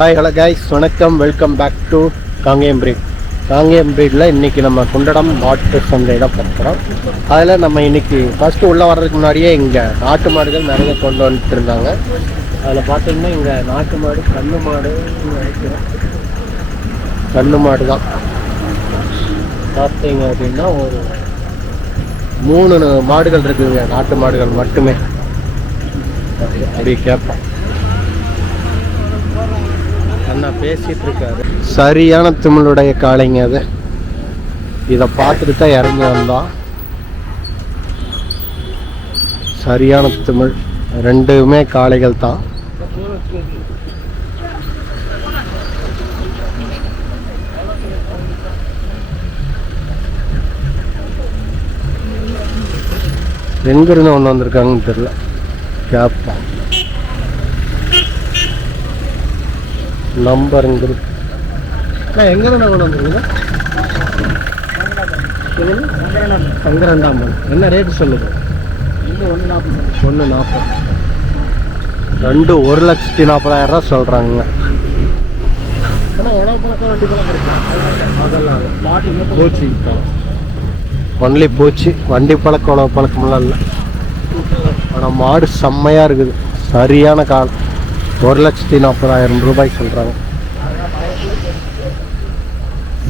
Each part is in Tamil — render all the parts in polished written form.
ஹாய் ஹலோ கைஸ், வணக்கம். Welcome back to Kangayam breed. Kangayam பிரீடில் இன்றைக்கி நம்ம குண்டடம் மாட்டு சந்தை தான் பார்க்குறோம். அதில் நம்ம இன்றைக்கி ஃபஸ்ட்டு உள்ளே வர்றதுக்கு முன்னாடியே இங்கே நாட்டு மாடுகள் நிறைய கொண்டு வந்துட்டு இருந்தாங்க. அதில் பார்த்தீங்கன்னா இங்கே நாட்டு மாடு, கண்ணு மாடு கண்ணு மாடு தான் பார்த்தீங்க அப்படின்னா ஒரு 3 மாடுகள் இருக்குதுங்க. நாட்டு மாடுகள் மட்டுமே. அப்படி கேட்போம். அண்ணா பேசிட்டு இருக்காரு. சரியான திமிழுடைய காளைங்க அது. இதை பார்த்துட்டு தான் இறங்கி வந்தோம். சரியான திமிழ். 2மே காளைகள் தான். எங்கிருந்து ஒன்று வந்திருக்காங்கன்னு தெரியல. கேட்போம். நம்பருங்கிறது எங்கிருந்து கொண்டு வந்துருக்குங்க? சங்கரண்டாம்பல். என்ன ரேட்டு சொல்லுது? 140. 2 1,40,000 சொல்கிறாங்க. பூச்சி ஒன்லி பூச்சி. வண்டி பழக்கம் உழவு பழக்கமெல்லாம் இல்லை. ஆனால் மாடு செம்மையாக இருக்குது. சரியான காலம். 1,40,000 ரூபாய் சொல்கிறாங்க.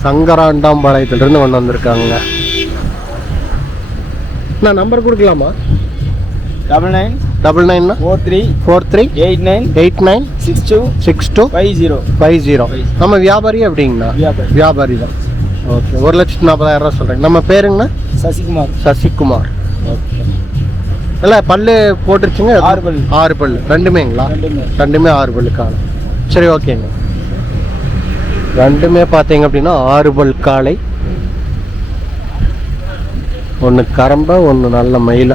சங்கராண்டாம்பாளையத்திலிருந்து கொண்டு வந்திருக்காங்க. நான் நம்பர் கொடுக்கலாமா? 99 43 89 62 50. நம்ம வியாபாரி அப்படிங்கண்ணா? வியாபாரி தான். ஓகே. 1,40,000 சொல்கிறேங்க. நம்ம பேருங்கண்ணா? சசிகுமார். ஓகே. இல்லை பல்லு போட்டுருச்சுங்க? 6 பல்லு. 2மேங்களா? 2மே 6 பல்லு காலை. சரி, ஓகேங்க. 2மே பார்த்தீங்க அப்படின்னா 6 பல் காலை. ஒன்று கரம்ப, ஒன்று நல்ல மயில.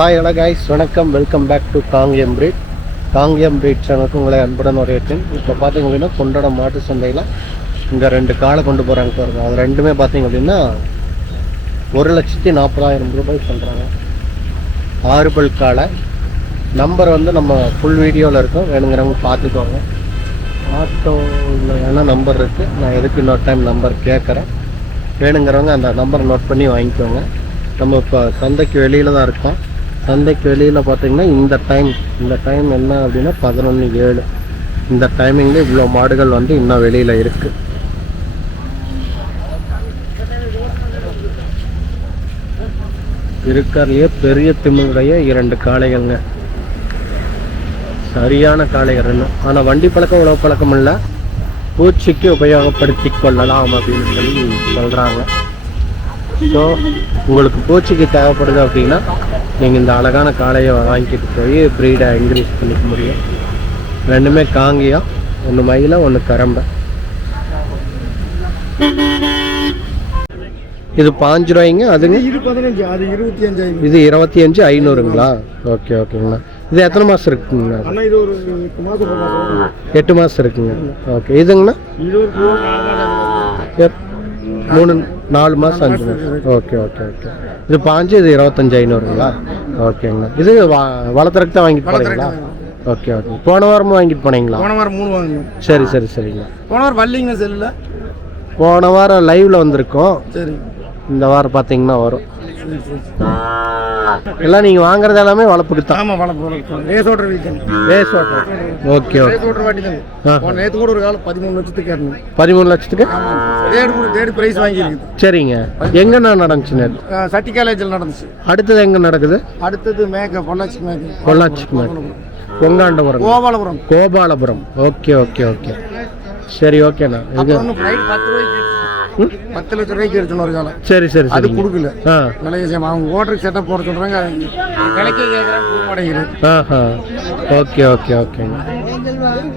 ஹாய் ஹலோ கைஸ், வணக்கம். Welcome back to Kangayam breed. Kangayam breed சேனலுக்கு உங்களை அன்புடன் வரவேற்றேன். இப்போ பார்த்தீங்க அப்படின்னா குண்டடம் மாட்டு சந்தையில் இங்கே 2 காளை கொண்டு போகிறாங்க பாருங்க. அது 2மே பார்த்தீங்க அப்படின்னா 1,40,000 ரூபாய் சொல்கிறாங்க. 6 பல் காளை. நம்பர் வந்து நம்ம ஃபுல் வீடியோவில் இருக்கும். வேணுங்கிறவங்க பார்த்துக்கோங்க. ஆட்டோவில் வேணால் நம்பர் இருக்குது. நான் எதுக்கு இன்னொரு டைம் நம்பர் கேட்குறேன். வேணுங்கிறவங்க அந்த நம்பரை நோட் பண்ணி வாங்கிக்கோங்க. நம்ம இப்போ சந்தைக்கு வெளியில் தான் இருக்கோம். சந்தைக்கு வெளியில் பார்த்தீங்கன்னா இந்த டைம் என்ன அப்படின்னா 11:07. இந்த டைமிங்கில் இவ்வளோ மாடுகள் வந்து இன்னும் வெளியில் இருக்குது. இருக்கிறதுலையே பெரிய திமிழுடைய 2 காளைகள்ங்க. சரியான காளைகள் இன்னும். ஆனால் வண்டி பழக்கம் உழவு பழக்கம் இல்லை. பூச்சிக்கு உபயோகப்படுத்தி கொள்ளலாம் அப்படின்னு சொல்லி சொல்கிறாங்க. ஸோ உங்களுக்கு பூச்சிக்கு தேவைப்படுது அப்படின்னா நீங்கள் இந்த அழகான காளையை வாங்கிட்டு போய் ப்ரீடை இன்க்ரீஸ் பண்ணிக்க முடியும். 2மே காங்கியம். 1 மயில, 1 கரம்பை. இது 5 ரூபாய்ங்க. அதுங்க இது 15. அது 25. இது 25,500ங்களா? ஓகே ஓகேங்கண்ணா. இது எத்தனை மாதம் இருக்குங்க? இது ஒரு 8 மாதம் இருக்குங்க. ஓகே. இதுங்கண்ணா? இது 3-4 மாதம் 5 மாதம். Okay okay okay. இது 5, இது 25,500ங்களா? ஓகேங்கண்ணா. இது வளர்த்துறதுக்கு தான் வாங்கிட்டு போனீங்களா? Okay okay. போன வாரமும் வாங்கிட்டு போனீங்களா? போன வாரம் 3 வாங்கினோம். சரி சரிங்க. போன வாரம் வரலீங்க செல்லில். போன வாரம் லைவில் வந்திருக்கோம். சரி. இந்த வாரம் பார்த்தீங்கன்னா வரும். எல்லாம் நீங்கள் வாங்குறது எல்லாமே வளர்ப்புக்கு தான்? ஆமாம், வளர்ப்பு. Race voter okay okay. நேற்று கூட ஒரு காலம் 13 லட்சத்துக்கு 13 லட்சத்துக்கு தேடி பிரைஸ் வாங்கியிருக்கு. சரிங்க. எங்கண்ணா நடந்துச்சு? சட்டி காலேஜில் நடந்துச்சு. அடுத்தது எங்கே நடக்குது? அடுத்தது பொள்ளாச்சி மேற்கு Pongandapuram, Gopalapuram. Okay okay okay. சரி ஓகேண்ணா. இது 10 லட்சம் ரூபாய்க்கு எடுத்துன்னு ஒரு காலம். சரி சரி. அது கொடுக்கல. அவங்க ஓட்டருக்கு செட்டப் போட சொல்கிறாங்க. விலைக்கு கேட்குறாங்க. ஓகே ஓகே ஓகேங்க.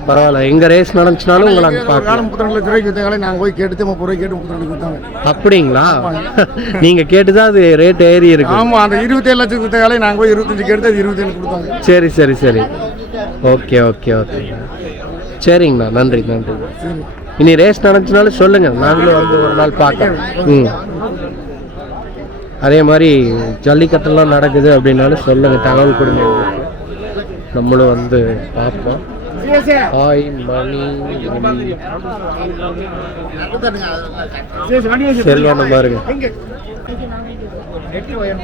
பரவாயில்ல. எங்க ரேஸ் நடந்துச்சுனாலும் உங்களை காலம் 32 லட்ச ரூபாய்க்கு வித்தாங்களே. நாங்கள் போய் கேட்டு 30 ரூபாய்க்கு கேட்டு 32 கொடுத்தாங்க. அப்படிங்களா? நீங்கள் கேட்டுதான் அது ரேட் ஏறி இருக்கு. ஆமாம். அந்த 27 லட்சத்துக்கு வித்தாங்களே. நாங்கள் போய் 25 கேட்டு அது 27 கொடுத்தாங்க. சரி சரி சரி. Okay okay okay. சரிங்கண்ணா. நன்றி. சரி. இனி ரேஸ் நடந்துச்சுனாலும் சொல்லுங்க, நாங்களும் வந்து ஒரு நாள் பார்க்கலாம். அதே மாதிரி ஜல்லிக்கட்டெல்லாம் நடக்குது அப்படின்னாலும் சொல்லுங்க, தகவல் கொடுங்க, நம்மளும் வந்து பார்ப்போம். ஹாய் மணி செல்வம் பாருங்க,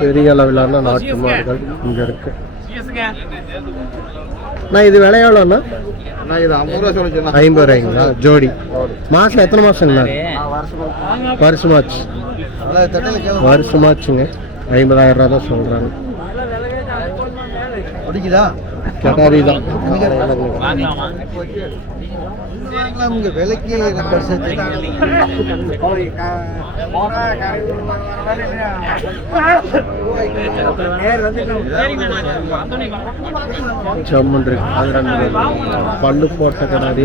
பெரிய அளவிலான நாட்டு மாடுகள் இங்க இருக்கு. நான் இது விலை எவ்வளோண்ணா? இது 50 ரூபாய்ங்களா ஜோடி? மாசம் எத்தனை மாசங்கண்ணா? வருஷமாச்சுங்க. 50,000 ரூபா தான் சொல்றாங்க. கட்டாரி தான் விலைக்கு ஜம்முன் இருக்கு. அது 2 பல்லு போட்ட கடாரி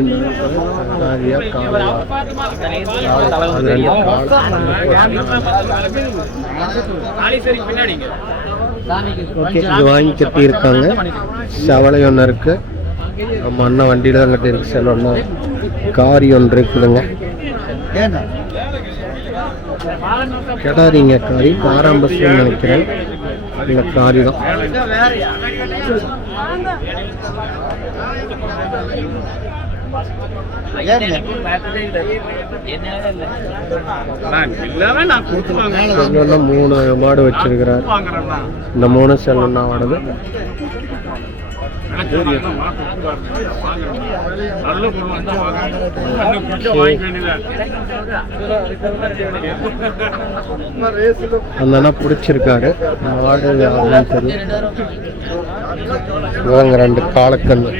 இது வாங்கி கட்டி இருக்காங்க. செவலை ஒன்று இருக்கு, நம்ம அண்ணன் வண்டியில தான் கட்டி இருக்கு. செவலை காரி ஒன்று இருக்குதுங்க. கெடாரிங்க காரி, பாராம்பஸ்ன்னு நினைக்கிறேன். இந்த காரி தான். செல்வம் 3 மாடு வச்சிருக்கிறார். இந்த 3 செல்வம் தான் வாடுது. அந்த அண்ணா பிடிச்சிருக்காரு மாடு. தெரியும் 2 காலக்கண்ணு.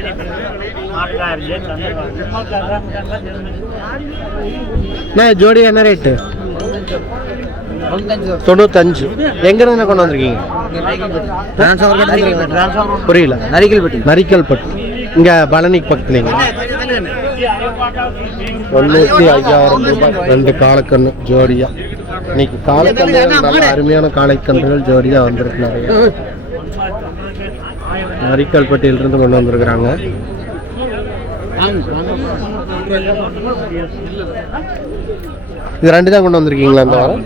ஜோடி என்ன ரேட்டு? 95. எங்க இருந்து கொண்டு வந்திருக்கீங்க? புரியல. நரிக்கல்பட்டு. இங்க பழனிக்கு பக்கத்துலங்க. 95,000 ரூபாய் 2 காலக்கண்ணு ஜோடியா. இன்னைக்கு காலக்கண்ணு நல்ல அருமையான காளைக்கன்றுகள் ஜோடியா வந்திருக்கு. நிறைய நரிக்கல்பட்டியிலிருந்து கொண்டு வந்திருக்கிறாங்க. இது 2 தான் கொண்டு வந்திருக்கீங்களா இந்த வாரம்?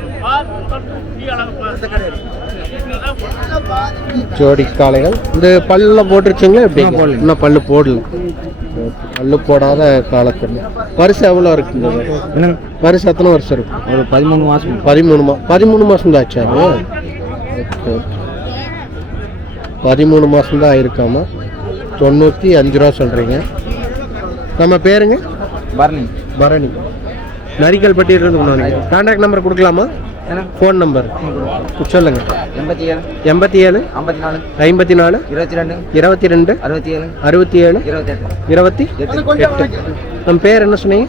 ஜோடி காளைகள். இந்த பல்ல போட்டுருச்சுங்களா? எப்படி? இன்னும் பல்லு போடல. பல்லு போடாத காலக்கண்ணு. வருஷம் எவ்வளோ இருக்குங்க? வருஷம் எத்தனை வருஷம் இருக்கும்? ஒரு 13 மாதம். 13 மாதம் தான் ஆச்சு. அது ஓகே. 13 மாதம் தான் ஆயிருக்காமா. 95 ரூபா சொல்கிறீங்க. நம்ம பேருங்க? பரணி. நரிக்கல்பட்டியிலிருந்து கொண்டு வந்தீங்க. கான்டாக்ட் நம்பர் கொடுக்கலாமா? ஃபோன் நம்பர் சொல்லுங்க. 87 54 22 67 28. நம்ம பேர் என்ன சொன்னீங்க?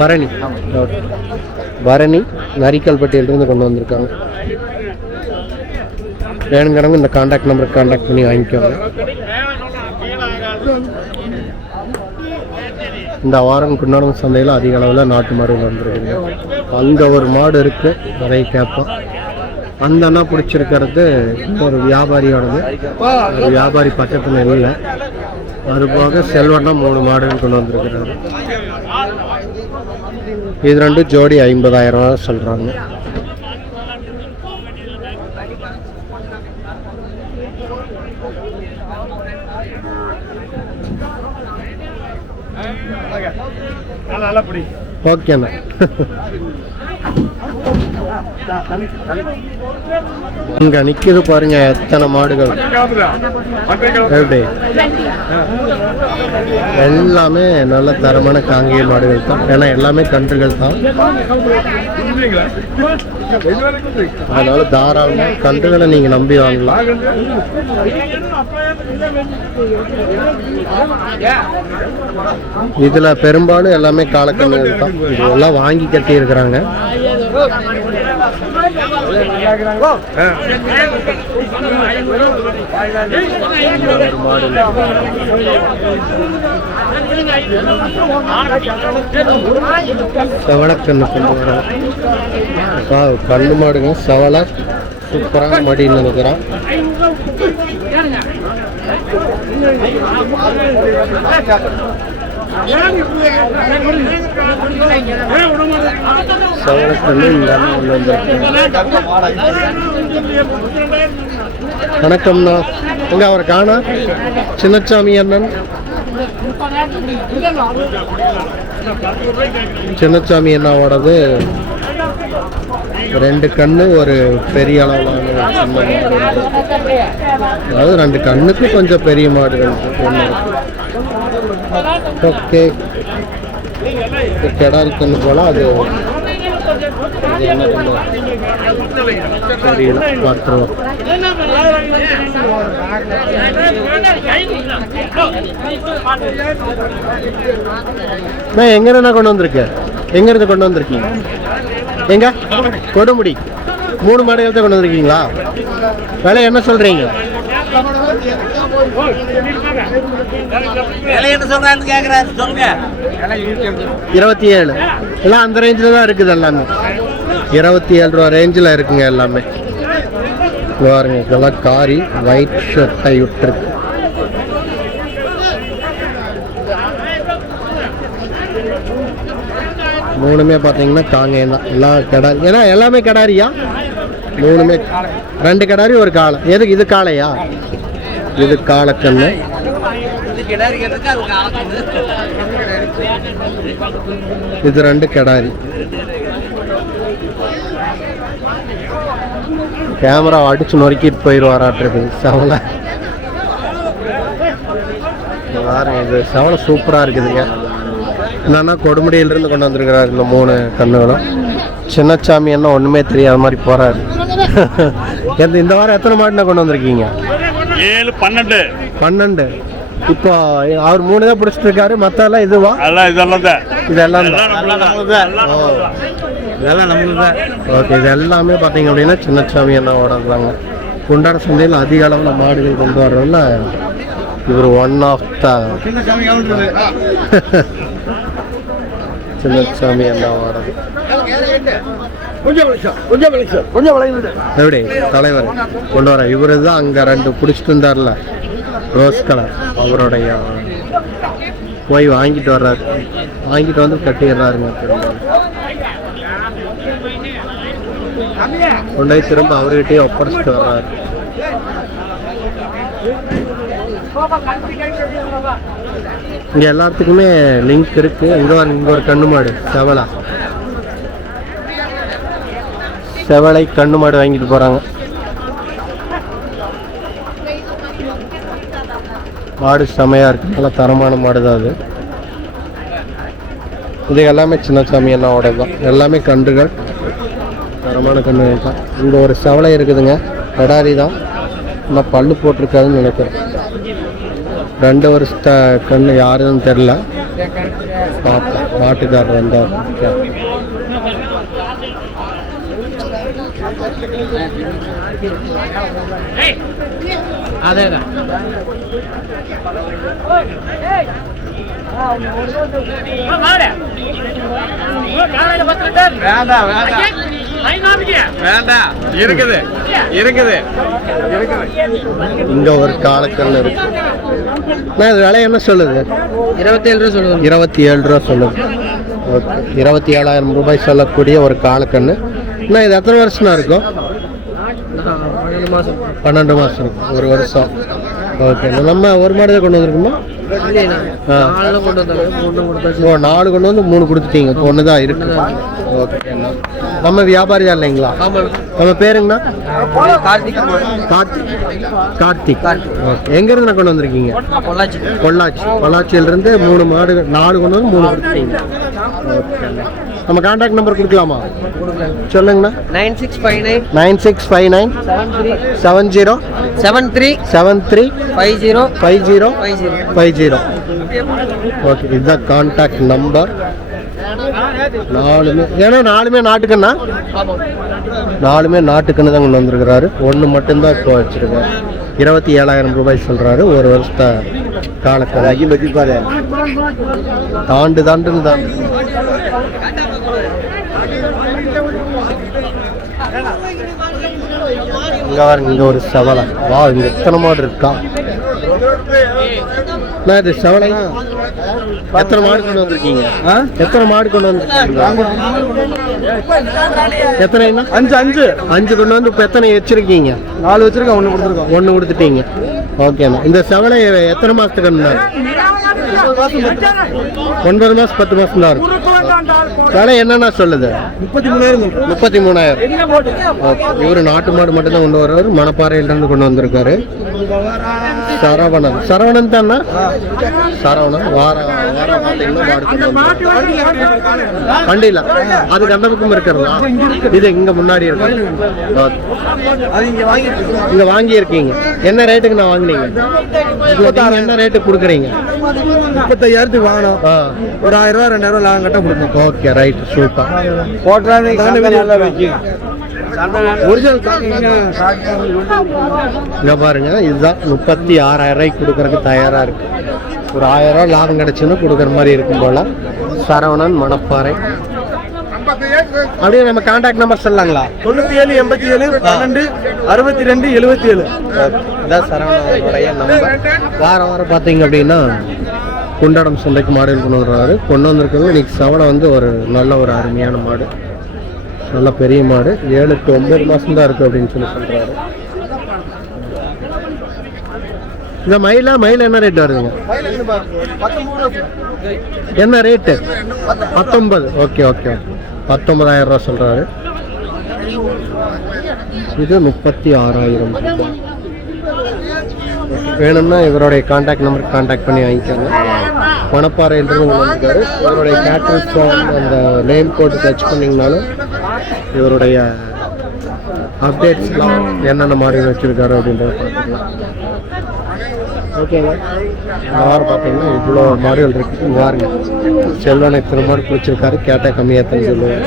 பரணி. பரணி நரிக்கல்பட்டியிலிருந்து கொண்டு வந்திருக்காங்க. வேணுங்கிறவங்க இந்த கான்டாக்ட் நம்பருக்கு கான்டாக்ட் பண்ணி வாங்கிக்கோங்க. இந்த வாரம் குண்டாடம் சந்தையில் அதிக அளவில் நாட்டு மாடுகள் வந்துருக்குங்க. அங்கே ஒரு மாடு இருக்கு, நிறைய கேட்போம். அந்த அண்ணா பிடிச்சிருக்கிறது ஒரு வியாபாரியோடது. ஒரு வியாபாரி பக்கத்தில் இல்லை. அதுபோக செல்வண்ணா 3 மாடுகள் கொண்டு வந்திருக்கிறாரு. இது 2 ஜோடி 50,000 ரூபா சொல்கிறாங்க. ஓகேண்ணா. இங்க நிக்குது பாருங்க எத்தனை மாடுகள். எப்படி எல்லாமே நல்ல தரமான காங்கேய மாடுகள் தான். ஏன்னா எல்லாமே கன்றுகள் தான். அதனால தாராளமா கன்றுகளை நீங்க நம்பி வாங்கலாம். இதுல பெரும்பாலும் எல்லாமே காலக்கண்ணுகள் தான். இதெல்லாம் வாங்கி கட்டி இருக்கிறாங்க. செவலக்கண்ணு கொண்டு வரோம். கண்ணு மாடுங்க. செவலை சூப்பரான மடின்னு நினைக்கிறான். சவரக்கண்ணு இந்த அண்ணன் ஒன்று வந்துருக்கு. வணக்கம்ண்ணா. எங்க அவரை காணா? சின்னசாமி அண்ணன். சின்னசாமி அண்ணாவோடது 2 கண்ணு ஒரு பெரிய அளவிலான சின்ன மாடு, அதாவது 2 கண்ணுக்கு கொஞ்சம் பெரிய மாடுகள் ஒன்று. ஓகே, கெடாரி கண்ணு போல அது என்ன கண்ணு தெரியல, பார்த்துருவோம். எங்க என்ன கொண்டு வந்திருக்கேன்? எங்க இருந்து கொண்டு வந்திருக்கீங்க? எங்க? கொடுமுடி. 3 மாடுகள் தான் கொண்டு வந்திருக்கீங்களா? விலை என்ன சொல்றீங்க? என்ன 27. எல்லாம் அந்த ரேஞ்சில் தான் இருக்குது. எல்லாமே 27 ரூபா ரேஞ்சில் இருக்குங்க எல்லாமே. பாருங்க, இதெல்லாம் காரி ஒயிட் ஷர்ட்டை விட்டுருக்கு. மூணுமே பார்த்தீங்கன்னா காங்கேயம் தான். எல்லாம் கடாரி. ஏன்னா எல்லாமே கடாரியா? 3மே 2 கடாரி ஒரு காளை. எதுக்கு இது காளையா? இது காளைக்கண்ணு. இது 2 கடாரி. கேமரா அடிச்சு நொறுக்கிட்டு போயிடுவாராட்டிருக்கு செவலை. இது செவலை சூப்பராக இருக்குதுங்க. என்னன்னா கொடுமுடியிலிருந்து கொண்டு வந்திருக்கிறாரு இந்த 3 கண்ணுகளும். சின்னசாமி என்ன ஒன்றுமே தெரியாத மாதிரி போகிறாரு. இந்த வாரம் எத்தனை மாடுனா கொண்டு வந்திருக்கீங்க? 7, 12. இப்போ அவர் 3 தான் பிடிச்சிட்டு இருக்காரு. மற்றெல்லாம் இதுவா? இதெல்லாம் ஓகே. இது எல்லாமே பார்த்தீங்க அப்படின்னா சின்னசாமி என்ன ஓடுறாங்க. குண்டார சந்தையில் அதிக அளவில் மாடுகள் கொண்டு வர்றதுல இவர் ஒன் ஆஃப் த சின்னசாமி என்ன ஓடுறது. எப்படி தலைவர் கொண்டு வர? இவரு தான் அங்கே 2 பிடிச்சிட்டு இருந்தார்ல, ரோஸ் கலர். அவருடைய போய் வாங்கிட்டு வர்றாரு. வாங்கிட்டு வந்து கட்டிடுறாருங்க. கொண்டு போய் திரும்ப அவர்கிட்டயே ஒப்படைச்சிட்டு வர்றாரு. இங்கே எல்லாத்துக்குமே லிங்க் இருக்கு. இங்கே ஒரு கண்ணு மாடு செவலை கண்ணு மாடு வாங்கிட்டு போகிறாங்க. மாடு செமையாக இருக்குது. நல்லா தரமான மாடு தான் அது. இது எல்லாமே சின்னசாமி அண்ணாவோட தான். எல்லாமே கன்றுகள், தரமான கன்றுகள் தான். இங்கே ஒரு செவலை இருக்குதுங்க, கடாரி தான். ஆனால் பல்லு போட்டிருக்காதுன்னு நினைக்கிறேன். 2 வருஷத்த கண்ணு யாருன்னு தெரில. பார்த்தேன், மாட்டுக்காரர் வந்தார். அதேதான் இங்க ஒரு காலக்கல் இருக்கு. விலை என்ன சொல்லுது? 27 ரூபா சொல்லுது. 27 ரூபா சொல்லுது. ஓகே, 27,000 ரூபாய் சொல்லக்கூடிய ஒரு காலக்கண்ணு. இது எத்தனை வருஷம் இருக்கும்? 12 மாதம், 1 வருஷம். ஓகே, நம்ம ஒரு மாடு தான் கொண்டு வந்துருக்கோமா? 4 கொண்டு வந்து 3 கொடுத்துட்டீங்க. இப்போ 1 தான் இருக்கு. ஓகே, நம்ம வியாபாரி தான் இல்லைங்களா? நம்ம பேருங்கண்ணா? கார்த்திக். ஓகே, எங்கேருந்து நான் கொண்டு வந்திருக்கீங்க? பொள்ளாச்சியிலிருந்து 3 மாடு, 4 கொண்டு வந்து 3 கொடுத்துட்டீங்க. ஓகே, நம்ம கான்டாக்ட் நம்பர் கொடுக்கலாமா? சொல்லுங்கண்ணா. 9659 70 50 ஓகே, இதுதான் கான்டாக்ட் நம்பர். 4மே ஏன்னா 4மே நாட்டுக்கண்ணா? 4மே நாட்டுக்கண்ணு தான் கொண்டு வந்திருக்கிறாரு. 1 மட்டும்தான் இப்போ வச்சிருக்காரு. 27,000 ரூபாய் சொல்றாரு. 1 வருஷத்தை காலக்கடாகி வச்சுப்பாரு. தாண்டுன்னு தான். இங்க ஒரு செவலை. வா, இங்க எத்தனை மாடு இருக்கா? நான் இது செவலை எத்தனை மாடு கொண்டு வந்திருக்கீங்க? எத்தனை மாடு கொண்டு வந்திருக்கீங்க? எத்தனை? 5 கொண்டு வந்து இப்போ எத்தனை வச்சிருக்கீங்க? 4 வச்சிருக்கேன், 1 கொடுத்துருக்கோம். 1 கொடுத்துட்டீங்க. ஓகேண்ணா. இந்த செவலை எத்தனை மாதத்துக்கு அண்ணா? 9 மாதம் 10 மாதம் தான் இருக்கும். விலை என்னன்னா சொல்லுது? 33,000. ஓகே. இவர் நாட்டு மாடு மட்டும் தான் கொண்டு வர்றாரு. மணப்பாறையிலிருந்து கொண்டு வந்திருக்காரு. சரவணன் தானா? சரவணன் வாரம் பார்த்தீங்கன்னா மாடு கொண்டு வந்து வண்டியில் அதுக்கு அந்த பக்கம் இருக்கிறதா? இது இங்க முன்னாடி இருக்கு. இங்க வாங்கி இருக்கீங்க. என்ன ரேட்டுக்கு நான் வாங்கினீங்க? என்ன ரேட்டுக்கு கொடுக்குறீங்க? 35,000 வாங்கணும். ஒரு 1000 ரூபா 2000 ரூபா லாபம் கட்ட கொடுப்போம். Okay, right, super. இங்க பாருங்க, இதுதான் 36,000 ரூபாய்க்கு கொடுக்கறதுக்கு தயாரா இருக்கு. ஒரு 1000 ரூபா லாபம் கிடைச்சுன்னு கொடுக்குற மாதிரி இருக்கும் போல. சரவணன், மணப்பாறை. அப்படியே நம்ம கான்டாக்ட் நம்பர் சொல்லலாங்களா? 97 87 12 62 77. இதான் சரவணனுடைய நம்பர். வாரம் பார்த்தீங்க அப்படின்னா குண்டாடம் சந்தைக்கு மாடுகள் கொண்டு வர்றாரு. கொண்டு வந்திருக்கிறது இன்னைக்கு செவலை வந்து ஒரு நல்ல ஒரு அருமையான மாடு, நல்ல பெரிய மாடு. 7 to 9 மாதம் தான் இருக்கு அப்படின்னு சொல்றாரு. இந்த மயில் என்ன ரேட் வருதுங்க? என்ன ரேட்டு? 19. ஓகே ஓகே, 19,000 ரூபா சொல்றாரு. இது 36,000. வேணும்னா இவருடைய கான்டாக்ட் நம்பருக்கு கான்டாக்ட் பண்ணி வாங்கிக்கோங்க. மணப்பாறையிலிருந்து வந்திருக்காரு. இவருடைய கேட்டல் ஃபார்ம் அந்த நேம் போட்டு டச் பண்ணிங்கனாலும் இவருடைய அப்டேட்ஸ்லாம் என்னென்ன மாதிரி வச்சுருக்காரு அப்படின்றத பார்த்துக்கலாம். ஓகேங்க. வாரம் பார்த்தீங்கன்னா இவ்வளோ மாடுகள் இருக்குது. பாருங்க, செல்வனை திரும்ப பிடிச்சிருக்காரு. கேட்டால் கம்மியாக தான் சொல்லுவார்.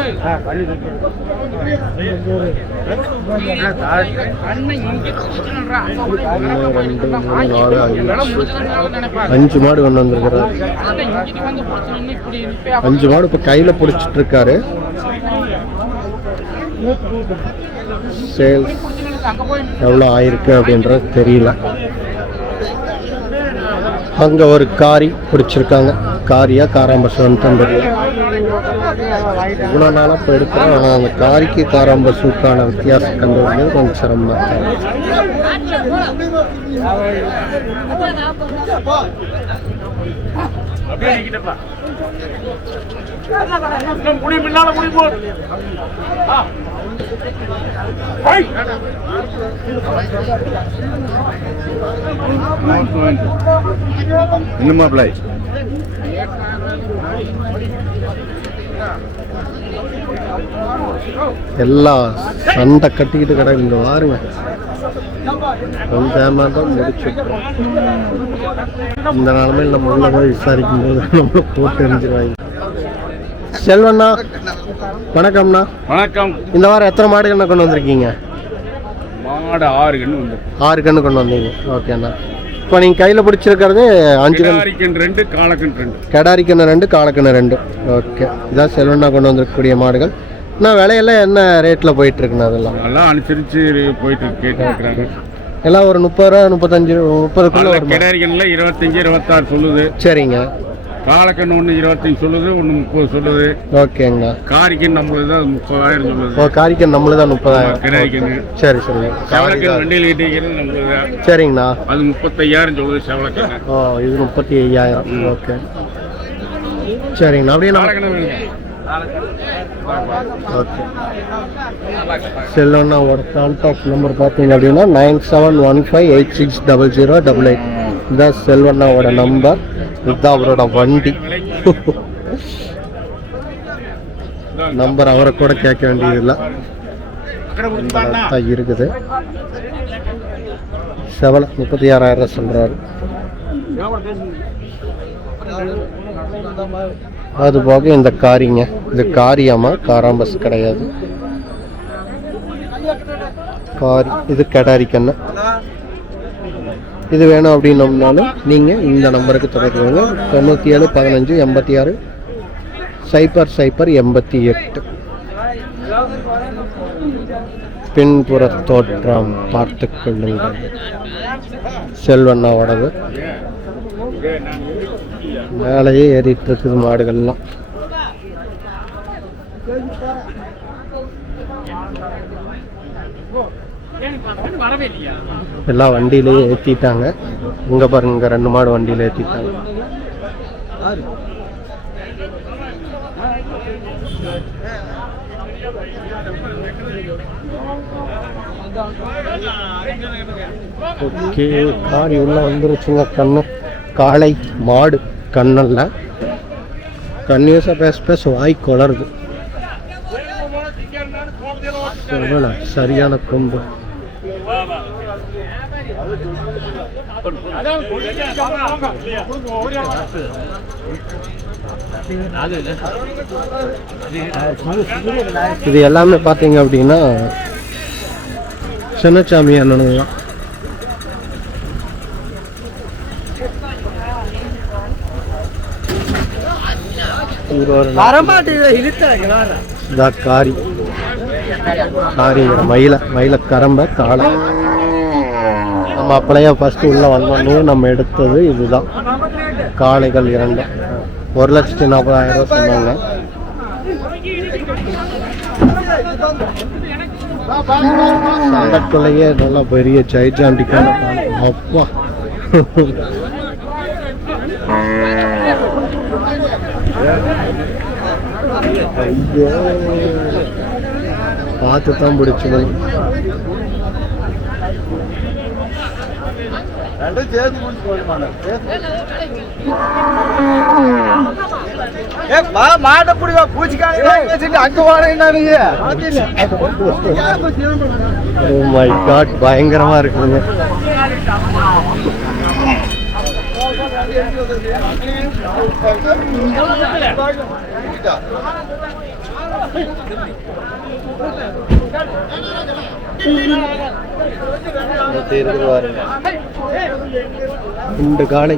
5 மாடு கொண்டு வந்திருக்கிறார். 5 மாடு இப்போ கையில் பிடிச்சிட்டு இருக்காரு. சேல்ஸ் எவ்வளோ ஆயிருக்கு அப்படின்றது தெரியல. அங்கே ஒரு காரி பிடிச்சிருக்காங்க. காரியா காராம்பசுன்னு தெரியல. இவ்வளோ நாளாக இப்போ எடுக்கிறோம். ஆனால் அந்த காரிக்கு காராம்பசுக்கான வித்தியாசம் கண்டுபிடிக்கிறது கொஞ்சம் சிரமமாக இருக்கு. எல்லாம் சண்டை கட்டிக்கிட்டு கிடக்கு. இங்க பாருங்க, கொஞ்சம் தான் முடிச்சு. இந்த நிலைமையில் நம்ம உள்ள போய் விசாரிக்கும் போது நம்மள போட்டு எரிஞ்சிருவாங்க. செல்வண்ணா வணக்கம்ண்ணா. வணக்கம். இந்த வாரம் எத்தனை மாடுகள் கொண்டு வந்திருக்கீங்க? மாடு 6 கன்று வந்து. 6 கன்று கொண்டு வந்தீங்க. ஓகேண்ணா. இப்போ நீங்கள் கையில் பிடிச்சிருக்கிறது 5 கன்று 2, காலக்கன்று 2. கடாரிக்கண்ணு 2, காலக்கண்ணு 2. ஓகே, இதான் செல்வண்ணா கொண்டு வந்திருக்கக்கூடிய மாடுகள். நான் விலையெல்லாம் என்ன ரேட்டில் போயிட்டு இருக்குண்ணா? அதெல்லாம் அதெல்லாம் அனுசரித்து போயிட்டு கேட்டு எல்லாம் ஒரு 30 ரூபா 35 30க்குள்ள வரும். கடாரிக்கண்ணில் 25 26 சொல்லுது. சரிங்க. காலக்கண்ணு ஒன்று 25 சொல்லுது, ஒன்று 30 சொல்லுது. ஓகேங்கண்ணா. காரிக்கன் நம்மளுது தான் 30,000 சொல்லுது. ஓ, காரிக்கன் நம்மளுது தான் 30,000. கடாரிக்கண்ணு. சரி சரி. செவலக்கன் வண்டியில் கிட்டிக்கிறது நம்மளுது தான். சரிங்கண்ணா. அது 35,000 சொல்லுது செவலக்கண்ணு. ஓ, இது 35,000. ஓகே சரிங்கண்ணா. அப்படியே காலக்கண்ணு ஓகே. செல்லோண்ணாவோட கான்டாக்ட் நம்பர் பார்த்தீங்க அப்படின்னா 9715860088. இதுதான் செல்வண்ணாவோட நம்பர். இதுதான் அவரோட வண்டி நம்பர். அவரை கூட கேட்க வேண்டியதில்லை, இருக்குது. செவலை 36,000 சொல்றாரு. அது போக இந்த காரிங்க, இது காரியாமா, காராம்பஸ் கிடையாது. காரி, இது கடாரிக்கண்ணு. இது வேணும் அப்படின்னோம்னாலும் நீங்கள் இந்த நம்பருக்கு தொடர்பு கொள்ளுங்க. 97 15 86 00 88. பின்புற தோற்றம் பார்த்து கொள்ளுங்கள். செல்வண்ணாவோடது. மேலேயே ஏறிட்டு இருக்குது மாடுகள்லாம். எல்லாம் வண்டியிலேயே ஏற்றிட்டாங்க. இங்க பாருங்க, 2 மாடு வண்டியில ஏற்றிட்டாங்க. ஓகே, காரி உள்ள வந்துருச்சுங்க. கண்ணு காளை மாடு கண்ணல்ல கன்னியூஸா பேச வாய் கொளருது. சரியான கொம்பு. இது எல்லாமே பாத்தீங்க அப்படின்னா சின்னசாமி அண்ணனுங்க தான். காரி காரிங்கிற மயில கரம்ப காளை. நம்ம அப்படியே ஃபர்ஸ்ட் உள்ள வந்தோடனே நம்ம எடுத்தது இதுதான். காளைகள் 2 1,40,000 சொன்னாங்க. சங்கத்துலயே நல்லா பெரிய ஜெய்ஜாண்டிக்கான அப்பா. ஐயோ, பார்த்து தான் பிடிச்சது. மாட்டை பிடிவா பூச்சிக்காங்க அங்க வாடகை. ஓ மை காட், பயங்கரமா இருக்குங்க. இந்த காளை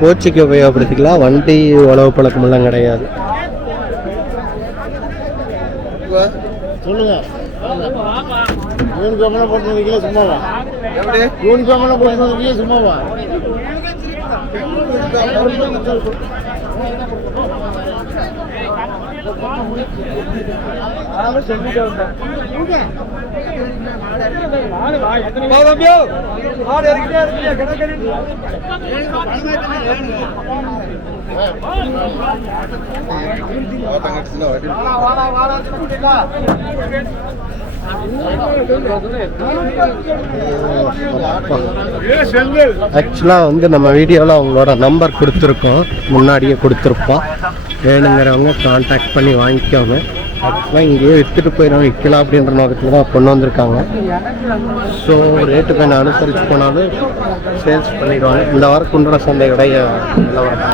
கோச்சிக்கு உபயோகப்படுத்திக்கலாம். வண்டி உழவு பழக்கமெல்லாம் கிடையாது. சொல்லுங்க. யூனிஃபார்ம்லாம் போட்டு வைக்கல, சும்மாவா? யூனிஃபார்ம்லாம் போட்டு வைக்கல, சும்மாவா? ஆக்சுவலா வந்து நம்ம வீடியோல அவங்களோட நம்பர் கொடுத்துருக்கோம், முன்னாடியே கொடுத்துருப்போம். வேணுங்கிறவங்க கான்டாக்ட் பண்ணி வாங்கிக்கோங்க. ஆக்சுவலாக இங்கேயே விற்றுட்டு போயிடும், விற்கலாம் அப்படின்ற நோக்கத்தில் தான் கொண்டு வந்திருக்காங்க. ஸோ ரேட்டு கொஞ்சம் அனுசரித்து போனாலும் சேல்ஸ் பண்ணிடுவாங்க. இந்த வாரம் குண்டர சந்தையுடைய நிலவரம்.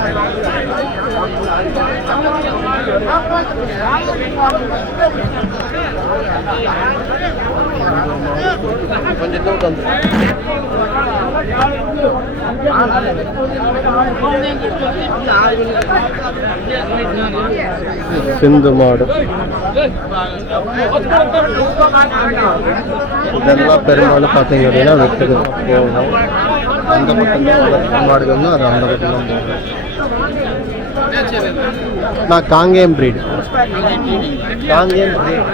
கொஞ்சம் தூரம் வந்து சிந்து மாடு இதெல்லாம் பெரும்பாலும் பார்த்தீங்க அப்படின்னா வெட்டுக்கு போகணும். அந்த பக்கம் தான் வளர்ப்பு மாடுகள்னா அது அந்த பக்கம் தான் போகணும். நான் காங்கேயம் பிரீடு. காங்கேயம் பிரீடு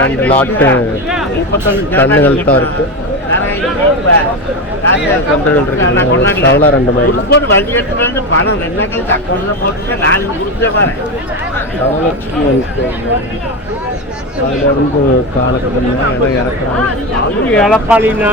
ரெண்டு நாட்டு கண்ணுகள் தான் இருக்கு. கன்றுகள் இருக்கு. சவலா 2 மைல். அதுலேருந்து காலகட்டத்தில் இடம் இறக்குறாங்க. இழப்பாளினா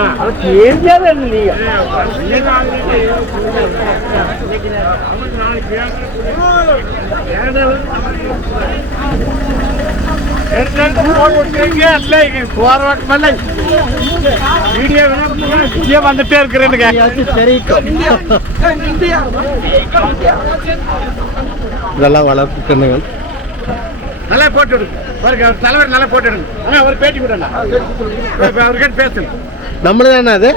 வீடியோ வந்துட்டே இருக்கிறேன்னு இதெல்லாம் வளர்ப்பு கண்ணுகள். நல்லா போட்டு விடுங்க, தலைவர் நல்லா போட்டு விடுங்க. ஒரு பேட்டி விடுங்க, அவர்கிட்ட பேசுங்க. நம்மளு தானே அது?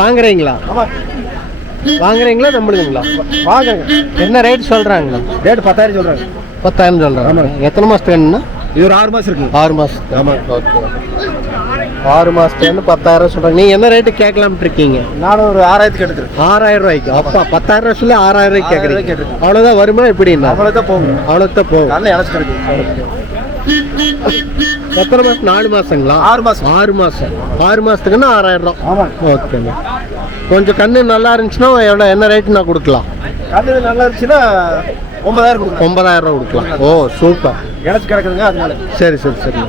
வாங்குறீங்களா? வாங்குறீங்களா நம்மளுங்களா? வாங்குங்க. என்ன ரேட் சொல்றாங்களா? ரேட் 10,000 சொல்றாங்க. 10,000 சொல்றாங்க. எத்தனை மாசத்துக்கு வேணும்னா? இது ஒரு 6 மாசம் இருக்கு. 6 மாசம். ஆமாம், ஓகே. 6 மாசத்துக்கு 10,000 சொல்றாங்க. நீங்க என்ன ரேட்டு கேட்கலாம்னு இருக்கீங்க? நானும் ஒரு 6,000 எடுத்துருக்கேன். 6,000 ரூபாய்க்கு. அப்பா 10,000 சொல்லி 6,000 ரூபாய்க்கு கேட்குறீங்க. அவ்வளோதான் வருமா எப்படின்னா? அவ்வளோதான் போகும். அவ்வளோதான் போகும். நல்ல இலச்சு கிடைக்கும். எத்தனை மாசம்? 4 மாசங்களா? 6 மாசம். 6 மாசம். 6 மாசத்துக்குன்னா 6,000 ரூபா. ஆமாம். ஓகேங்க. கொஞ்சம் கண்ணு நல்லா இருந்துச்சுன்னா எவ்வளோ, என்ன ரேட்டு நான் கொடுக்கலாம்? கண்ணு நல்லா இருந்துச்சுன்னா 9,000 கொடுக்கும். 9,000 ரூபா கொடுக்கலாம். ஓ சூப்பர். இலச்சு கிடக்குதுங்க, அதனால. சரி சரி சரி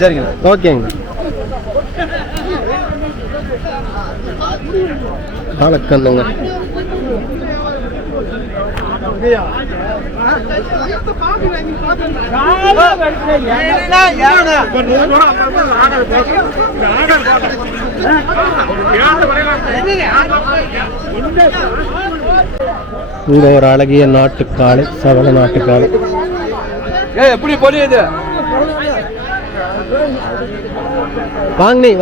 சரிங்க, ஓகேங்க. காலக்கண்ணுங்க. இங்க ஒரு அழகிய நாட்டுக்காளை, சவள நாட்டுக்காளை. எப்படி பொழியுது?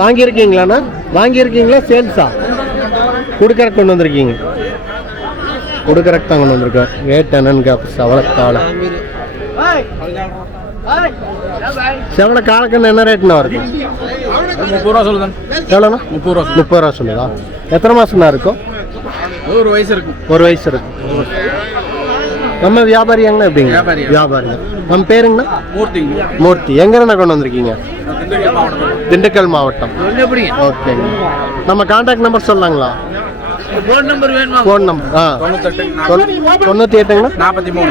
வாங்கியிருக்கீங்களாண்ணா? வாங்கியிருக்கீங்களா? சேல்ஸா? கொடுக்கறக்கு கொண்டு வந்திருக்கீங்க? கொடுக்கறக்கு தான் கொண்டு வந்திருக்கேன். ரேட் என்னன்னு சவளக்காளை. செவல காலக்கண்ணு என்ன ரேட்னா வருது? 30 ரூபா சொல்லுதான். எவ்வளோண்ணா? 30 ரூபா. 30 ரூபா சொல்லுதா? எத்தனை மாசம்னா இருக்கும்? ஒரு வயசு இருக்கும். 1 வயசு இருக்கும். நம்ம வியாபாரியாங்கண்ணா? எப்படிங்க? வியாபாரிங்க. நம்ம பேருங்கண்ணா? மூர்த்தி. எங்கண்ணா கொண்டு வந்திருக்கீங்க? திண்டுக்கல் மாவட்டம். ஓகேங்க. நம்ம கான்டாக்ட் நம்பர் சொல்லலாங்களா? ஃபோன் நம்பர் வேணுமா? ஃபோன் நம்பர் 98ங்கண்ணா 43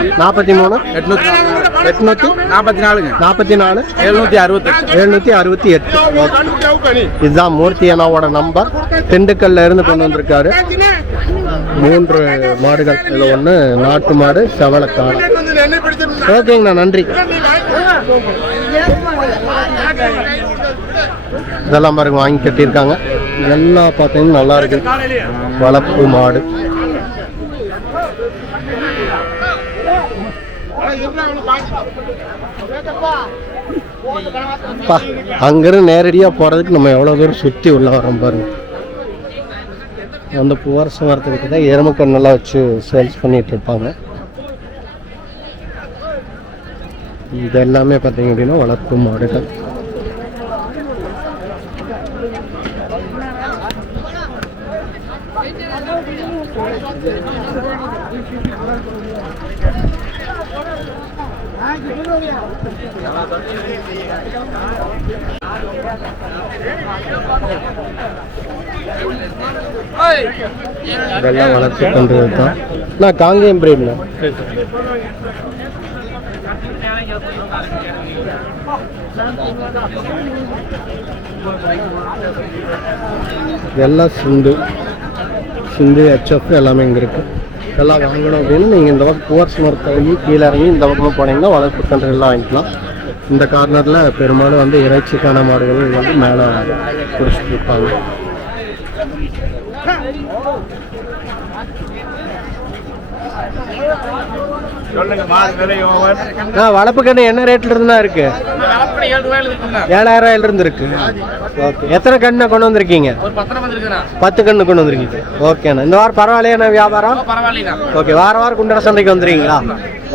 844 768. இதுதான் மூர்த்தி அண்ணாவோட நம்பர். திண்டுக்கல்ல இருந்து கொண்டு வந்திருக்காரு. 3 மாடுகள். இதில் 1 நாட்டு மாடு, செவலக்காடு. ஓகேங்கண்ணா, நன்றி. இதெல்லாம் பாருங்க வாங்கி கட்டியிருக்காங்க. எல்லாம் பார்த்தீங்கன்னா நல்லா இருக்கு. வளர்ப்பு மாடு. அங்கிருந்து நேரடியாக போகிறதுக்கு நம்ம எவ்வளோ தூரம் சுற்றி உள்ள வரோம் பாருங்க. அந்த பூவரசம் வரத்துக்கிட்ட தான் எருமக்கண்ணெல்லாம் வச்சு சேல்ஸ் பண்ணிட்டு இருப்பாங்க. இது எல்லாமே பார்த்தீங்க அப்படின்னா வளர்ப்பு மாடுகள். இதெல்லாம் வளர்த்து கொண்டது தான். நான் காங்கேயம் பிரேம்ல எல்லாம் சிந்து ஹெச்எஃப் எல்லாமே இங்கே இருக்கு. எல்லாம் வாங்கணும் அப்படின்னு நீங்கள் இந்த பக்கம் போர்ஸ் மரத்தங்கி கீழே இறங்கி இந்த பக்கம் போனீங்கன்னா வளர்ப்பு கன்றுகள்லாம் வாங்கிக்கலாம். இந்த கார்னரில் பெரும்பாலும் வந்து இறைச்சிக்கான மாடுகள் வந்து மேலே குடிச்சிட்டு இருப்பாங்க. வளர்ப்பு கண்ணு என்ன ரேட்ல இருந்தா இருக்கு? 7,000 இருந்து இருக்கு. ஓகே. எத்தனை கண்ணை கொண்டு வந்திருக்கீங்க? 10 கண்ணு கொண்டு வந்திருக்கீங்க. ஓகேண்ணா. இந்த வாரம் பரவாயில்லையா வியாபாரம்? ஓகே. வாரம் குண்டர சந்தைக்கு வந்துருக்கீங்களா?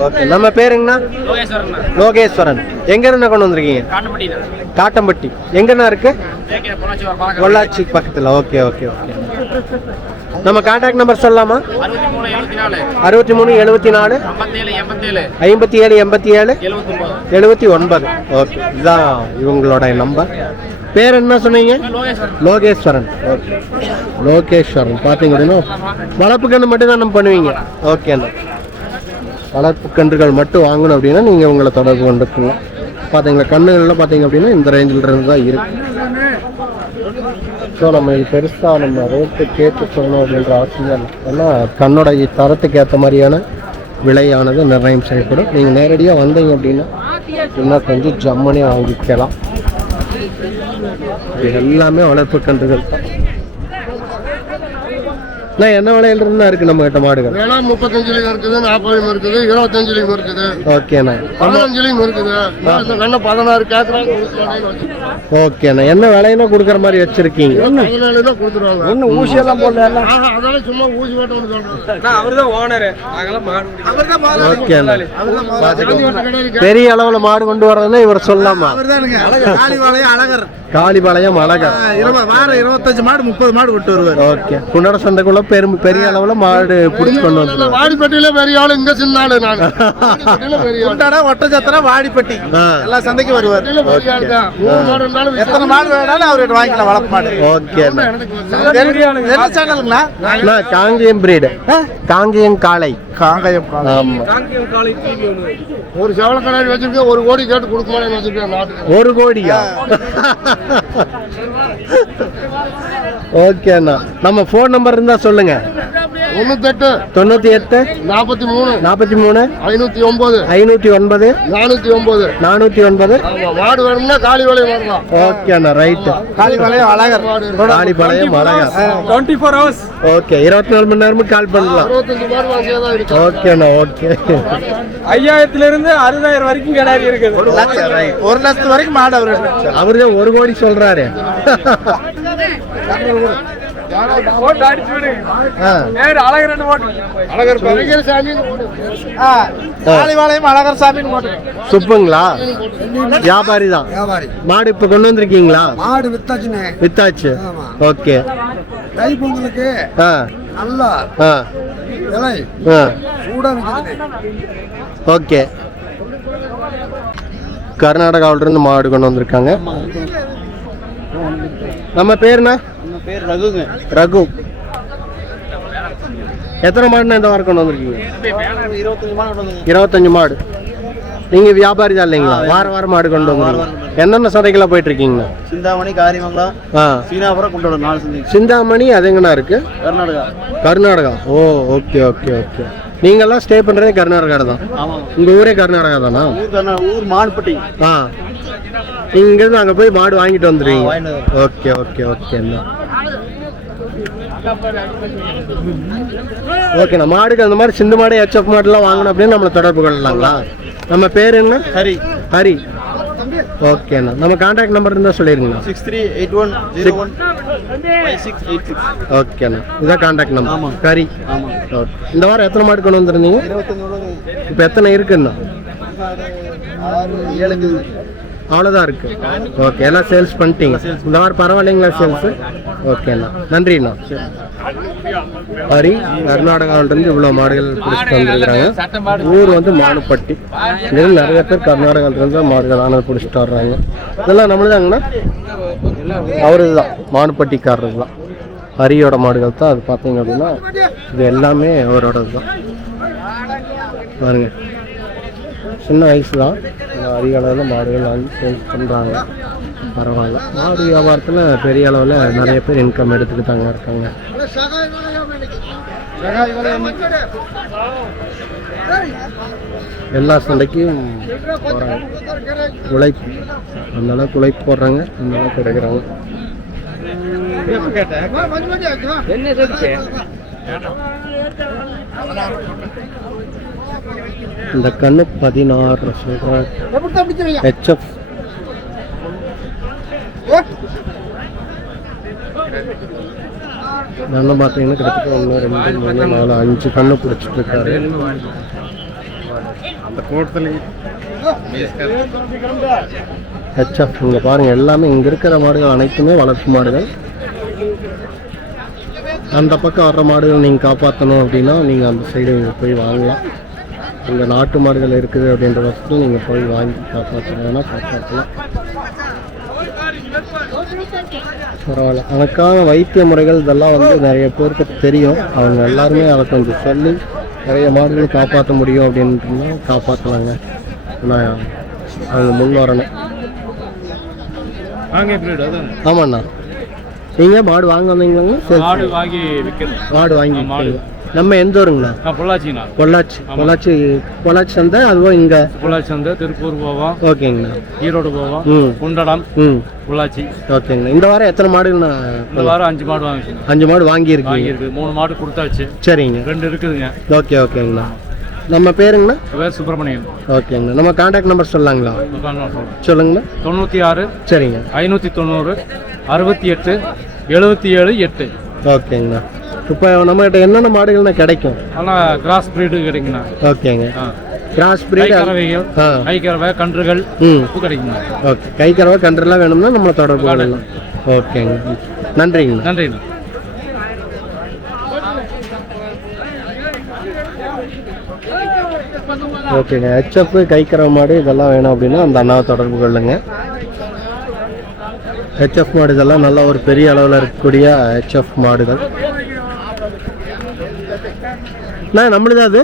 ஓகே. நம்ம பேருங்கண்ணா? லோகேஸ்வரன். எங்க இருந்து கொண்டு வந்திருக்கீங்க? காட்டம்பட்டி. எங்கண்ணா இருக்கு? பொள்ளாச்சி பக்கத்துல. Okay okay okay. நம்ம கான்டாக்ட் நம்பர் சொல்லலாமா? 63 74 57 87 79. ஓகே. இதுதான் இவங்களோட நம்பர். பேர் என்ன சொன்னீங்க? லோகேஸ்வரன். ஓகே. லோகேஸ்வரன். பார்த்தீங்க அப்படின்னா வளர்ப்பு கன்று மட்டும் தான் நம்ம பண்ணுவீங்க. ஓகேண்ணா. வளர்ப்பு கன்றுகள் மட்டும் வாங்கணும் அப்படின்னா நீங்கள் உங்களை தொடர்பு கொண்டுக்குங்க. பார்த்தீங்களா கன்றுகள்லாம் பார்த்தீங்க அப்படின்னா இந்த ரேஞ்சில் இருந்து தான் இருக்கு. ஸோ நம்ம இது பெருசாக நம்ம ரேட்டு கேட்டு சொல்லணும் அப்படின்ற அவசியம் இல்லை. ஏன்னா கண்ணோட தரத்துக்கு ஏற்ற மாதிரியான விலையானது நிர்ணயம் செய்யப்படும். நீங்கள் நேரடியாக வந்தீங்க அப்படின்னா இன்னும் கொஞ்சம் ஜம்மனே வாங்கிக்கலாம். இது எல்லாமே வளர்ப்பு கன்றுகள் தான். என்ன விலையில இருந்தா இருக்கு நம்ம கிட்ட மாடுகள்? 35 இருக்குது, 40 இருக்குது, 25 இருக்குது. ஓகேண்ணா. 15 இருக்குது. கண்ண 16 கேக்குறாங்க. ஓகேண்ணா. என்ன விலையில கொடுக்குற மாதிரி வச்சிருக்கீங்க? 14 தான் கொடுத்துருவாங்க. ஒன்னும் ஊசி எல்லாம் போடல. அதனால சும்மா ஊசி மட்டும் ஒன்று சொல்றேன். அவர்தான் ஓனர். ஓகேண்ணா. பெரிய அளவுல மாடு கொண்டு வர்றதுன்னா இவர் சொல்லலாமா? அழகர் காளிபாளையம் அழகர். வாரம் 25 மாடு 30 மாடு விட்டு வருவார். ஓகே. குண்டட சந்தைக்குள்ள பெரிய அளவுல மாடு புடிச்சு கொண்டு வந்து. வாடிப்பட்டியில பெரிய ஆளு, இங்க சின்ன ஆளு. நான் குண்டட ஒட்டச்சத்திரம் வாடிப்பட்டி எல்லா சந்தைக்கு வருவார். எத்தனை மாடு வேணாலும் அவர்கிட்ட வாங்கிக்கலாம். வளர்ப்பு மாடு. ஓகே. என்ன சேனலுங்களா? காங்கேயம் பிரீடு. காங்கேயம் காளை. காங்கயம் ஆமா. ஒரு செவலக்கடாரி வச்சிருக்கேன். 1 கோடி கேட்டு கொடுக்க மாட்டேன்னு வச்சிருக்கேன் நாட்டுக்கு. 1 கோடியா? ஓகேண்ணா. நம்ம போன் நம்பர் இருந்தா சொல்லுங்க. 98 98 43 43 509 509 409 409. மாடு வேணும்னா காளிபாளையம் வரலாம். ஓகேண்ணா. Right. Kalipalayam Alagar. Kalipalayam Alagar. 24 hours. Okay. 24 மணி நேரமும் கால் பண்ணலாம். 65 மாடு வாங்கியா தான் இருக்கு. ஓகேண்ணா. ஓகே. 5000 இருந்து 60,000 வரைக்கும் கிடாரி இருக்குது. 1 லட்சம் வரைக்கும் மாடு அவருதான் 1 கோடி சொல்றாரு. காளிபாளையம் அழகர் சாமி. சுப்புங்களா? வியாபாரி தான். மாடு இப்ப கொண்டு வந்திருக்கீங்களா? மாடு வித்தாச்சுன்னு. வித்தாச்சு. ஓகே. தை பொங்கலுக்கு நல்லா சூடா ஓகே. கர்நாடகாவில இருந்து மாடு கொண்டு வந்திருக்காங்க. நம்ம பேருண்ணா? பேர் ரகுங்க. ரகு. எத்தனை மாடுனா இந்த வாரம் கொண்டு வந்திருக்கீங்க? 25 மாடு. 25 மாடு. நீங்க வியாபாரி தான் இல்லைங்களா? வாரம் மாடு கொண்டு வந்துருங்க. என்னென்ன சந்தைகளா போயிட்டு இருக்கீங்கண்ணா? சிந்தாமணி, காரியமங்கலம், சீனாபுரம், குண்டடம் 4 சந்தை. சிந்தாமணி அது எங்கண்ணா இருக்கு? கர்நாடகா. கர்நாடகா. ஓ ஓகே ஓகே ஓகே. நீங்கெல்லாம் ஸ்டே பண்றதே கர்நாடகா தான்? உங்க ஊரே கர்நாடகா தானா? ஊர் மான்பட்டி. இங்க இருந்து அங்க போய் மாடு வாங்கிட்டு வந்துருவீங்க. Okay okay okay. ஓகேண்ணா. மாடுக்கு அந்த மாதிரி சிந்து மாடு HF மாடுலாம் வாங்கணும் அப்படின்னு நம்மளை தொடர்பு கொள்ளலாங்களா? நம்ம பேர் என்ன? ஹரி. ஹரி. ஓகேண்ணா. நம்ம கான்டாக்ட் நம்பர் இருந்தால் சொல்லிடுங்களா? 6381015686. ஓகேண்ணா. இதான் கான்டாக்ட் நம்பர். ஹரி. ஓகே. இந்த வாரம் எத்தனை மாடு கொண்டு வந்துருந்தீங்க? 25. இப்போ எத்தனை இருக்குண்ணா? 7 அவ்வளோதான் இருக்கு. ஓகே. எல்லாம் சேல்ஸ் பண்ணிட்டீங்க. இந்த வாரம் பரவாயில்லைங்களா சேல்ஸு? ஓகேண்ணா. நன்றிண்ணா. ஹரி கர்நாடகாவிலிருந்து இவ்வளோ மாடுகள் பிடிச்சிட்டு வந்துருக்குறாங்க. ஊர் வந்து மானுப்பட்டி. இதில் நிறைய பேர் கர்நாடகாவிலிருந்து மாடுகள் ஆனால் பிடிச்சிட்டு வர்றாங்க. இதெல்லாம் நம்மளுதாங்கண்ணா? அவரு தான் மானுப்பட்டிக்காரர் தான். ஹரியோட மாடுகள் தான். அது பார்த்தீங்க அப்படின்னா இது எல்லாமே அவரோடது தான். பாருங்க, சின்ன வயசு தான். அதிக அளவில் மாடுகள் வாங்கி சேல்ஸ் பண்ணுறாங்க. பரவாயில்ல. மாடு வியாபாரத்தில் பெரிய அளவில் நிறைய பேர் இன்கம் எடுத்துக்கிட்டாங்க இருக்காங்க. எல்லா சந்தைக்கும் போகிறாங்க. உழைப்பு அந்த அளவுக்கு உழைப்பு போடுறாங்க, அந்த அளவுக்கு எடுக்கிறாங்க. இந்த கண்ணு 16 சொல்றாங்க. HF நல்லா பார்த்தீங்கன்னா கிட்டத்தட்ட 1 2 3 4 5 கண்ணு பிடிச்சிட்டு இருக்காரு. HF இங்க பாருங்க, எல்லாமே இங்க இருக்கிற மாடுகள் அனைத்துமே வளர்ப்பு மாடுகள். அந்த பக்கம் வர்ற மாடுகள் நீங்கள் காப்பாற்றணும் அப்படின்னா நீங்கள் அந்த சைடு போய் வாங்கலாம். இங்கே நாட்டு மாடுகள் இருக்குது அப்படின்ற பட்சத்தில் நீங்கள் போய் வாங்கி காப்பாற்றணும்னா காப்பாற்றலாம். பரவாயில்ல. அதுக்கான வைத்திய முறைகள் இதெல்லாம் வந்து நிறைய பேருக்கு தெரியும். அவங்க எல்லாருமே அதை கொஞ்சம் சொல்லி நிறைய மாடுகள் காப்பாற்ற முடியும் அப்படின்றனா காப்பாற்றலாங்க. ஆனால் அவங்க முன் வரணும். ஆமாண்ணா. நீங்கள் மாடு வாங்க வந்தீங்களாங்க? மாடு வாங்கி நம்ம எந்த ஊருங்கண்ணா? பொள்ளாச்சிங்கண்ணா. பொள்ளாச்சி. பொள்ளாச்சி சந்தை அதுவும் இங்கே பொள்ளாச்சி சந்தை, திருப்பூர் போவோம். ஓகேங்கண்ணா. ஈரோடு போவோம். குண்டடம். பொள்ளாச்சி. ஓகேங்கண்ணா. இந்த வாரம் எத்தனை மாடுங்கண்ணா? இந்த வாரம் 5 மாடு வாங்கிச்சு. 5 மாடு வாங்கியிருக்கு. 3 மாடு கொடுத்தாச்சு. சரிங்க. 2 இருக்குதுங்க. ஓகேங்கண்ணா. நம்ம பேருங்கண்ணா? பேர் சுப்பிரமணியன். ஓகேங்கண்ணா. நம்ம கான்டாக்ட் நம்பர் சொல்லலாங்களா? சொல்லுங்கண்ணா. 96. சரிங்க. 590 68 77 8. ஓகேங்கண்ணா. இப்போ நம்மகிட்ட என்னென்ன மாடுகள்னா கிடைக்கும்? ஆனால் கிராஸ் பிரீடு கிடைக்குண்ணா. ஓகேங்க. கிராஸ் பிரீடு, கறவைகள், கை கறவை, கன்றுகள் கிடைக்குங்க. ஓகே. கை கறவை கன்றுலாம் வேணும்னா நம்மளை தொடர்பு கொள்ளலாம். ஓகேங்க. நன்றிங்கண்ணா. நன்றிண்ணா. ஓகேங்க. ஹெச்எஃப், கைக்கறவை மாடு இதெல்லாம் வேணும் அப்படின்னா அந்த அண்ணாவை தொடர்பு கொள்ளுங்க. ஹெச்எஃப் மாடு இதெல்லாம் நல்ல ஒரு பெரிய அளவில் இருக்கக்கூடிய ஹெச்எஃப் மாடுகள். நம்மளுதான் அது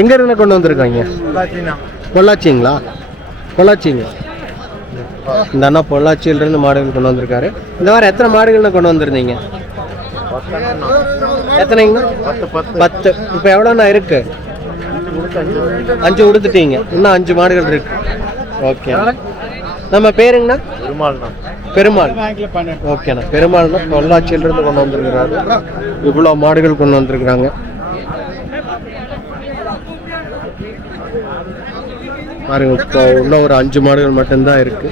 எங்க இருந்து கொண்டு வந்திருக்காங்க? பொள்ளாச்சிங்களா? பொள்ளாச்சிங்க. இந்த அண்ணா பொள்ளாச்சியிலிருந்து மாடுகள் கொண்டு வந்திருக்காரு. இந்த வாரம் எத்தனை மாடுகள்னு கொண்டு வந்திருந்தீங்க? எத்தனைங்க? 10. இப்போ எவ்வளோண்ணா இருக்கு? 5 கொடுத்துட்டீங்க. இன்னும் 5 மாடுகள் இருக்கு. ஓகே. நம்ம பேருங்கண்ணா? பெருமாள். ஓகேண்ணா. பெருமாள்னா பொள்ளாச்சியிலிருந்து கொண்டு வந்திருக்கிறாரு. இவ்வளோ மாடுகள் கொண்டு வந்திருக்கிறாங்க. பாருங்க, இப்போ இன்னும் ஒரு 5 மாடுகள் மட்டும்தான் இருக்கு.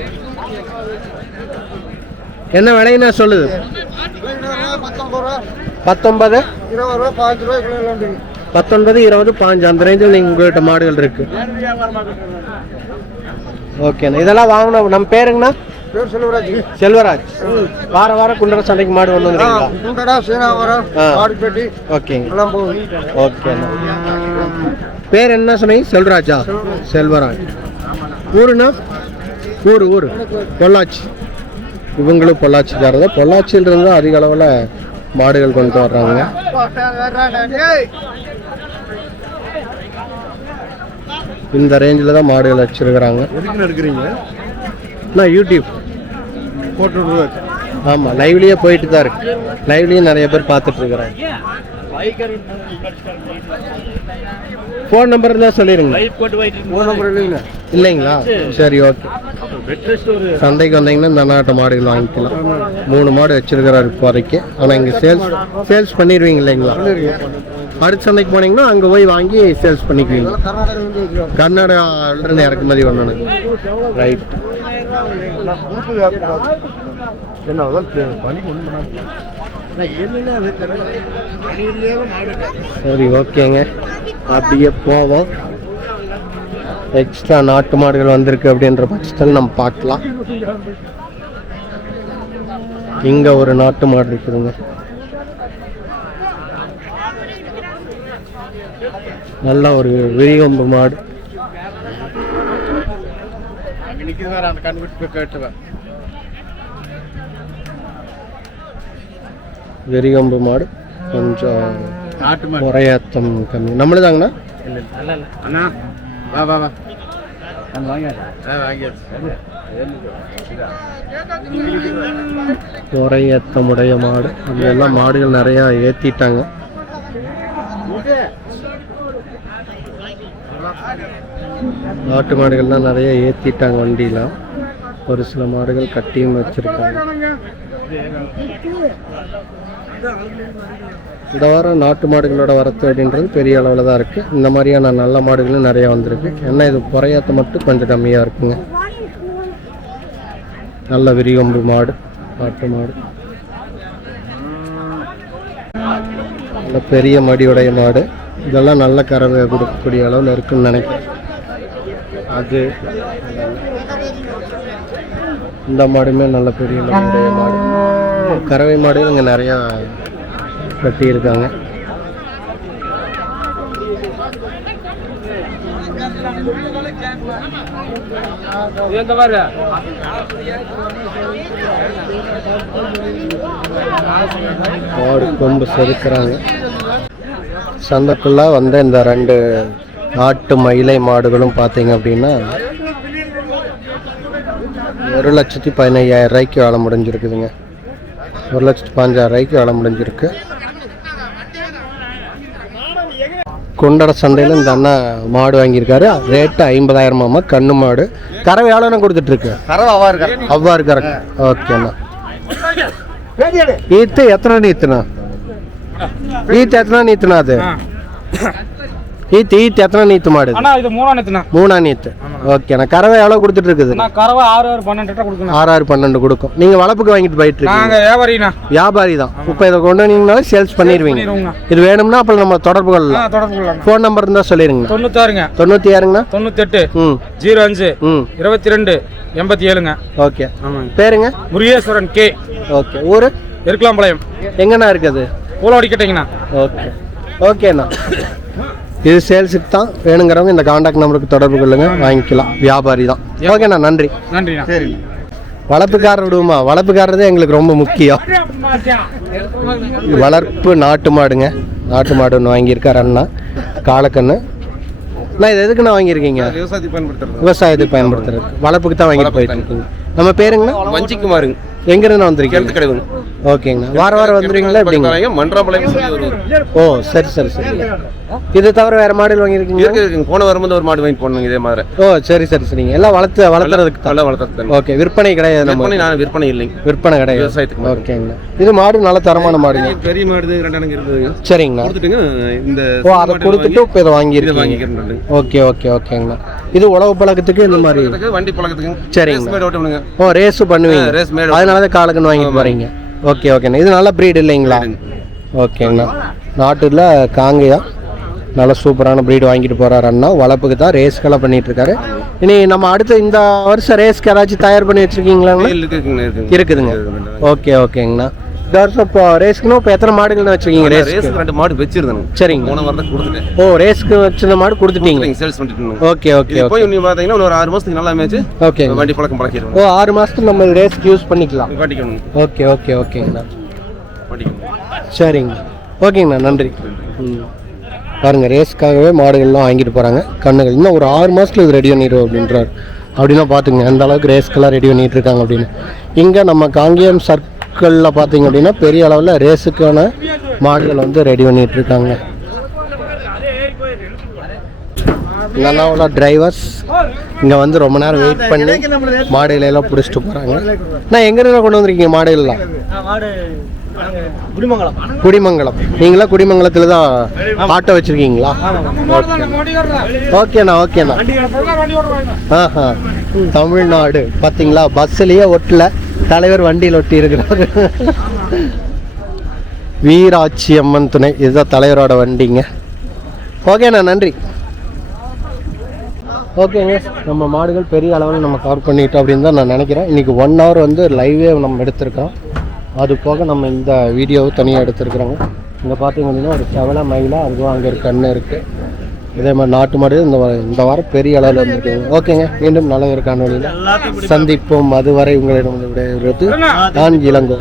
என்ன விலைன்னா சொல்லுது? 19, 20, 5 அந்த ரேஞ்சில் நீங்கள் உங்கள்கிட்ட மாடுகள் இருக்கு. ஓகேண்ணா. இதெல்லாம் வாங்கணும். நம்ம பேருங்கண்ணா? செல்வராஜ். வாரம் குண்டர சந்தைக்கு மாடு கொண்டு வந்துருக்கீங்களா? ஓகேங்க. ஓகேண்ணா. பேர் என்ன சொன்னீங்க? செல்வராஜா? செல்வராஜ். ஊருண்ணா? ஊர் பொள்ளாச்சி. இவங்களும் பொள்ளாச்சிக்காரதான். பொள்ளாச்சியிலிருந்து அதிக அளவில் மாடுகள் கொண்டு வர்றாங்க. இந்த ரேஞ்சில் தான் மாடுகள் வச்சிருக்கிறாங்க. நான் யூடியூப் போட்டு. ஆமாம், லைவ்லேயே போயிட்டு தான் இருக்கு. லைவ்லேயே நிறைய பேர் பார்த்துட்டு இருக்கிறாங்க. ஃபோன் நம்பர் தான் சொல்லிடுங்க. இல்லைங்களா? சரி, ஓகே. சந்தைக்கு வந்தீங்கன்னா இந்த நாட்டு மாடுகள் வாங்கிக்கலாம். 3 மாடு வச்சிருக்கிறாரு இப்போதைக்கு. ஆனால் இங்கே சேல்ஸ் பண்ணிடுவீங்க இல்லைங்களா? அடுத்த சந்தைக்கு போனீங்கன்னா அங்கே போய் வாங்கி சேல்ஸ் பண்ணிக்குவீங்க. கர்நாடகாவிலிருந்து இறக்குமதி பண்ணணும். ரைட். சரி, ஓகேங்க. அப்படியே போவோம். எக்ஸ்ட்ரா நாட்டு மாடுகள் வந்திருக்கு அப்படின்ற பட்சத்தில் நம்ம பார்க்கலாம். இங்க ஒரு நாட்டு மாடு இருக்குதுங்க. நல்ல ஒரு விரிகொம்பு மாடு. விரிகொம்பு மாடு கொஞ்சம் முறையாத்தம் கம்மி. நம்மளுதாங்கண்ணா? முறையேற்றமுடைய மாடு. அங்கெல்லாம் மாடுகள் நிறையா ஏற்றிட்டாங்க. நாட்டு மாடுகள்லாம் நிறைய ஏற்றிட்டாங்க வண்டியெலாம். ஒரு சில மாடுகள் கட்டியும் வச்சுருக்காங்க. இந்த வாரம் நாட்டு மாடுகளோட வரத்து அப்படின்றது பெரிய அளவில் தான் இருக்குது. இந்த மாதிரியான நல்ல மாடுகளும் நிறையா வந்திருக்கு. ஏன்னா இது குறையாத்த மட்டும் கொஞ்சம் கம்மியாக இருக்குங்க. நல்ல விரிகொம்பு மாடு, நாட்டு மாடு. நல்ல பெரிய மடியுடைய மாடு. இதெல்லாம் நல்ல கறவை கொடுக்கக்கூடிய அளவில் இருக்குன்னு நினைக்கிறேன். அது இந்த மாடுமே நல்ல பெரிய மடியுடைய மாடு. கறவை மாடுகள் இங்கே நிறையா கட்டியிருக்காங்க. மாடு கொம்பு செதுக்குறாங்க. சந்தைக்குள்ள வந்த இந்த 2 நாட்டு மயிலை மாடுகளும் பார்த்தீங்க அப்படின்னா 1,15,000 ரூபாய்க்கு வேலை முடிஞ்சிருக்குதுங்க. 1,15,000 வேலை முடிஞ்சிருக்கு. குண்டட சந்தையில் இந்த அண்ணன் மாடு வாங்கியிருக்காரு. ரேட்டு 50,000 கண்ணு மாடு. கறவை எவ்வளோண்ணா கொடுத்துட்ருக்கு? அவ்வா இருக்காரு. ஓகேண்ணா. ஈத்து எத்தனை நீத்துண்ணா? ஈத்து எத்தனை நீத்துண்ணா? அது ஈத்து எத்தனை நீத்து மாடு? இது 3 நீத்துண்ணா. 3 நீத்து. ஓகேண்ணா. கறவை எவ்வளோ கொடுத்துட்டு இருக்குது? கறவை 6-12 கொடுக்கணும். 6-12 கொடுக்கும். நீங்கள் வளர்ப்புக்கு வாங்கிட்டு போயிட்டு இருக்கீங்க? வியாபாரி தான். இப்போ இதை கொண்டு வந்தீங்கனாலும் சேல்ஸ் பண்ணிடுவீங்க. இது வேணும்னா அப்புறம் நம்ம தொடர்பு கொள்ளலாம். ஃபோன் நம்பர் இருந்தால் சொல்லிடுங்க. 96 98 05 22 87. ஓகே. பேருங்க? முருகேஸ்வரன் கே. ஓகே. ஊர்? இருக்கலாம்பாளையம். எங்கண்ணா இருக்குது? பூலவாடி கேட்டீங்கண்ணா. ஓகே. ஓகேண்ணா. இது சேல்ஸுக்கு தான். வேணுங்கிறவங்க இந்த காண்டாக்ட் நம்பருக்கு தொடர்பு கொள்ளுங்க, வாங்கிக்கலாம். வியாபாரி தான். ஓகேண்ணா. நன்றி. நன்றிண்ணா. சரி. வளர்ப்புக்காரர் விடுவோமா? வளர்ப்புக்காரதே எங்களுக்கு ரொம்ப முக்கியம். வளர்ப்பு நாட்டு மாடுங்க. நாட்டு மாடு ஒன்று வாங்கியிருக்காரு அண்ணா. காலக்கண்ணு. அண்ணா இது எதுக்குண்ணா வாங்கியிருக்கீங்க? விவசாயத்துக்கு பயன்படுத்துறது. வளர்ப்புக்கு தான் வாங்கிட்டு போயிட்டு இருக்கீங்க. நம்ம பேருங்கண்ணா? வஞ்சிக்குமாருங்க. எங்கிருந்து வந்துருக்கீங்க? ஓகேங்கண்ணா. வாரம் வந்துருவீங்களா? எப்படிங்க? மன்றாபாளையம். ஓ சரி சரி சரி. இது தவிர வேற மாடல் வாங்கியிருக்கீங்க? போன வரும்போது ஒரு மாடு வாங்கி போனோம் இதே மாதிரி. ஓ சரி சரி சரிங்க. எல்லாம் வளர்த்துறதுக்கு. ஓகே. விற்பனை கிடையாது? நான் விற்பனை இல்லைங்க. விற்பனை கிடையாது. விவசாயத்துக்கு. ஓகேங்கண்ணா. இது மாடு நல்ல தரமான மாடுங்க. பெரிய மாடு 2 இருக்குதுங்க. சரிங்கண்ணா. இந்த ஓ அதை கொடுத்துட்டு இப்போ இதை வாங்கியிருக்கீங்க. ஓகே ஓகே ஓகேங்கண்ணா. இது உழவு பழக்கத்துக்கு இந்த மாதிரி வண்டி பழக்கத்துக்கு. சரிங்க. ஓ ரேஸு பண்ணுவீங்க, அதனால தான் காலக்கன்னு வாங்கிட்டு வரீங்க. ஓகே ஓகேண்ணா. இது நல்ல ப்ரீடு இல்லைங்களா? ஓகேங்கண்ணா. நாட்டில் காங்கையா நல்ல சூப்பரான ப்ரீடு வாங்கிட்டு போகிறாரு அண்ணா. வளர்ப்புக்கு தான். ரேஸ்க்கெல்லாம் பண்ணிட்டு இருக்காரு. இனி நம்ம அடுத்த இந்த வருஷம் ரேஸ்க்கு ஏதாச்சும் தயார் பண்ணி வச்சுருக்கீங்களாங்கண்ணா? இருக்குதுங்க. ஓகே ஓகேங்கண்ணா. இந்த வருஷம் இப்போ ரேஸ்க்குன்னு இப்போ எத்தனை மாடுகள்னு வச்சுருக்கீங்க? ரேஸ்க்கு 2 மாடு வச்சிருந்தேன். சரிங்க. போன வாரம் தான் கொடுத்துட்டேன். ஓ ரேஸ்க்கு வச்சிருந்த மாடு கொடுத்துட்டீங்க. சேல்ஸ் பண்ணிட்டு. Okay okay. போய் நீ பார்த்தீங்கன்னா ஒரு 6 மாதத்துக்கு நல்லா மேட்ச். ஓகே. வண்டி பழக்கம் பழக்கிடுவோம். ஓ 6 மாதத்துக்கு நம்ம ரேஸ்க்கு யூஸ் பண்ணிக்கலாம். பண்ணிக்கணும். ஓகே ஓகே ஓகேங்கண்ணா. பண்ணிக்கணும். சரிங்க. ஓகேங்கண்ணா. நன்றி. பாருங்கள், ரேஸ்க்காகவே மாடுகள்லாம் வாங்கிட்டு போகிறாங்க. கண்ணுகள் இன்னும் ஒரு 6 மாதத்தில் இது ரெடி பண்ணிடுவோம் அப்படின்றார். அப்படின்னா பார்த்துங்க எந்த அளவுக்கு ரேஸ்க்கெல்லாம் ரெடி பண்ணிகிட்டு இருக்காங்க அப்படின்னு. இங்கே நம்ம காங்கேயம் சர்க்கிளில் பார்த்தீங்க அப்படின்னா பெரிய அளவில் ரேஸுக்கான மாடுகள் வந்து ரெடி பண்ணிகிட்டு இருக்காங்க. நல்லா டிரைவர்ஸ் இங்கே வந்து ரொம்ப நேரம் வெயிட் பண்ணி மாடுகளெல்லாம் பிடிச்சிட்டு போகிறாங்க. நான் எங்கேருந்து கொண்டு வந்திருக்கீங்க மாடுகள்லாம்? குடிமங்கலம். நீங்களா குடிமங்கலத்தில் தான் ஆட்டோ வச்சுருக்கீங்களா? ஓகேண்ணா ஓகேண்ணா. ஆஹா. தமிழ்நாடு பார்த்தீங்களா, பஸ்ஸுலேயே ஒட்டல, தலைவர் வண்டியில் ஒட்டி இருக்கிறாரு. வீராட்சி அம்மன் துணை, இதுதான் தலைவரோட வண்டிங்க. ஓகேண்ணா. நன்றி. ஓகேங்க. நம்ம மாடுகள் பெரிய அளவில் நம்ம கவர் பண்ணிட்டோம் அப்படின்னு தான் நான் நினைக்கிறேன். இன்றைக்கி 1 hour வந்து லைவே நம்ம எடுத்திருக்கோம். அது போக நம்ம இந்த வீடியோவை தனியாக எடுத்துருக்குறோங்க. இங்கே பார்த்தீங்க அப்படின்னா ஒரு செவலை மயிலா அதுவும் அங்கே ஒரு கண்ணு இருக்குது. இதே மாதிரி நாட்டு மாடு இந்த வாரம் பெரிய அளவில் வந்துருக்குங்க. ஓகேங்க. மீண்டும் நல்ல ஒரு காணொலியில் சந்திப்போம். அதுவரை உங்களிடம் விடைபெறுவது நான் இளங்கோ.